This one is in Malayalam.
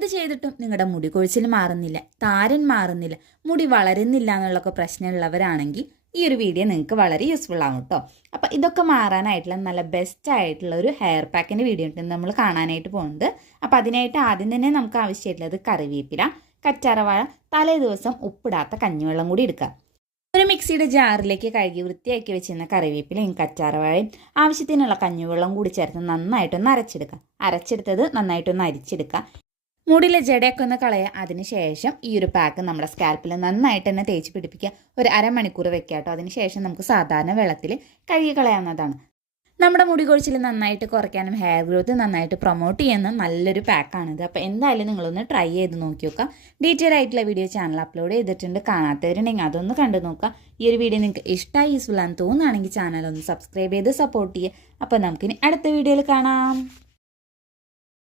എന്ത് ചെയ്തിട്ടും നിങ്ങളുടെ മുടി കൊഴിച്ചിൽ മാറുന്നില്ല, താരൻ മാറുന്നില്ല, മുടി വളരുന്നില്ല എന്നുള്ളൊക്കെ പ്രശ്നമുള്ളവരാണെങ്കിൽ ഈ ഒരു വീഡിയോ നിങ്ങൾക്ക് വളരെ യൂസ്ഫുൾ ആവും കേട്ടോ. അപ്പോൾ ഇതൊക്കെ മാറാനായിട്ടുള്ള നല്ല ബെസ്റ്റ് ആയിട്ടുള്ള ഒരു ഹെയർ പാക്കിൻ്റെ വീഡിയോ ഉണ്ട് നമ്മൾ കാണാനായിട്ട് പോകുന്നത്. അപ്പോൾ അതിനായിട്ട് ആദ്യം തന്നെ നമുക്ക് ആവശ്യമായിട്ടുള്ളത് കറിവേപ്പില, കറ്റാർവാഴ, തലേ ദിവസം ഉപ്പിടാത്ത കഞ്ഞിവെള്ളം കൂടി എടുക്കുക. ഒരു മിക്സിയുടെ ജാറിലേക്ക് കഴുകി വൃത്തിയാക്കി വെച്ചിരുന്ന കറിവേപ്പിലയും കറ്റാർവാഴയും ആവശ്യത്തിനുള്ള കഞ്ഞിവെള്ളം കൂടി ചേർത്ത് നന്നായിട്ടൊന്ന് അരച്ചെടുക്കുക. അരച്ചെടുത്തത് നന്നായിട്ടൊന്ന് അരിച്ചെടുക്കുക. മുടിയിലെ ജടയൊക്കെ ഒന്ന് കളയുക. അതിനുശേഷം ഈ ഒരു പാക്ക് നമ്മുടെ സ്കാൽപ്പിൽ നന്നായിട്ട് തന്നെ തേച്ച് പിടിപ്പിക്കുക. ഒരു അരമണിക്കൂർ വെക്കുക കേട്ടോ. അതിനുശേഷം നമുക്ക് സാധാരണ വെള്ളത്തിൽ കഴുകി കളയാവുന്നതാണ്. നമ്മുടെ മുടി കൊഴിച്ചിൽ നന്നായിട്ട് കുറയ്ക്കാനും ഹെയർ ഗ്രോത്ത് നന്നായിട്ട് പ്രൊമോട്ട് ചെയ്യുന്ന നല്ലൊരു പാക്കാണിത്. അപ്പോൾ എന്തായാലും നിങ്ങളൊന്ന് ട്രൈ ചെയ്ത് നോക്കി നോക്കുക. ഡീറ്റെയിൽ ആയിട്ടുള്ള വീഡിയോ ചാനൽ അപ്ലോഡ് ചെയ്തിട്ടുണ്ട്. കാണാത്തവരുണ്ടെങ്കിൽ അതൊന്ന് കണ്ടു നോക്കുക. ഈ ഒരു വീഡിയോ നിങ്ങൾക്ക് ഇഷ്ടമായി യൂസ്ഫുൾ ആണെന്ന് തോന്നുകയാണെങ്കിൽ ചാനൽ ഒന്ന് സബ്സ്ക്രൈബ് ചെയ്ത് സപ്പോർട്ട് ചെയ്യുക. അപ്പോൾ നമുക്കിനി അടുത്ത വീഡിയോയിൽ കാണാം.